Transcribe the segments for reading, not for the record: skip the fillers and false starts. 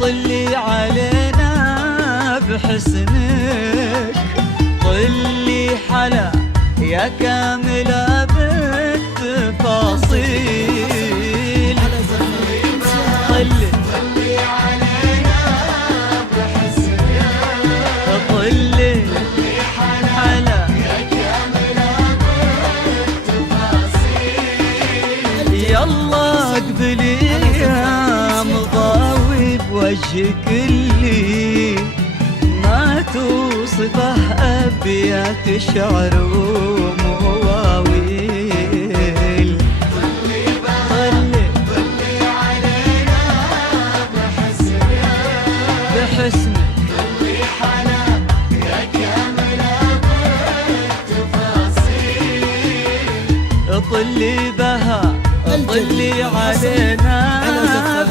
طلي علينا بحسنك، طلي حلا يا كاملة بالتفاصيل. طلي علينا بحسنك، طلي حلا يا كاملة بالتفاصيل. يلا اقبلي يا مضاوي بوجهك اللي ما توصفه أبيات شعر ومواويل. طلي علينا بحسنك، طلي حلا يا كاملة بالتفاصيل. طلي بها طلي علينا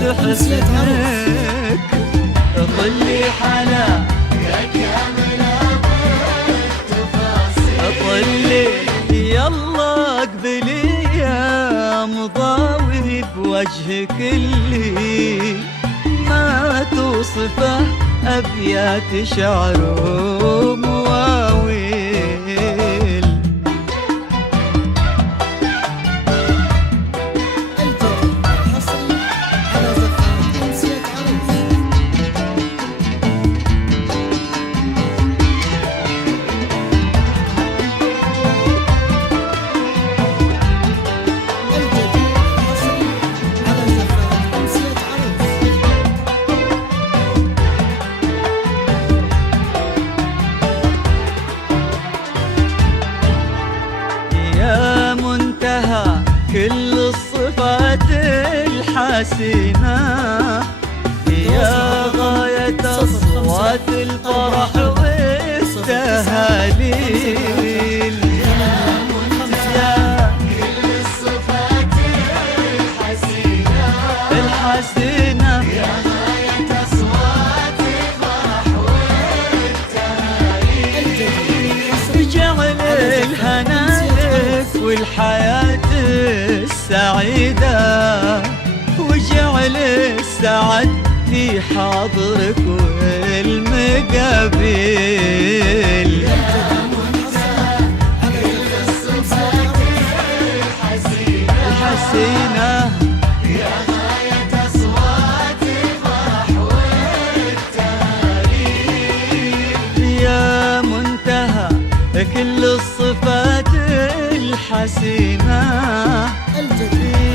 بحسنك، طلي حلا يا كاملة بالتفاصيل. طلي يلا اقبلي يا مضاوي بوجهك اللي ما توصفه أبيات شعر ومواويل. كل الصفات الحسينة، يا غاية أصوات الفرح والتهاليل. يا كل الصفات الحسينة، يا غاية أصوات الفرح والتهاليل. جعل الهنا لك والحياة السعيدة، وجعل السعد في حاضرك والمقابل. يا منتهى كل الصفات الحسينة، يا غاية أصوات الفرح والتهاليل. يا منتهى كل الصفات الحسينة،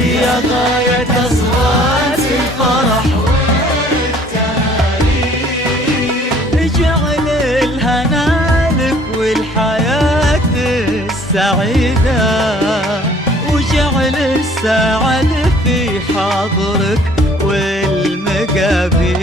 يا غاية أصوات الفرح والتهاليل. جعل الهنا لك والحياة السعيدة، وجعل السعد في حاضرك والمقابل.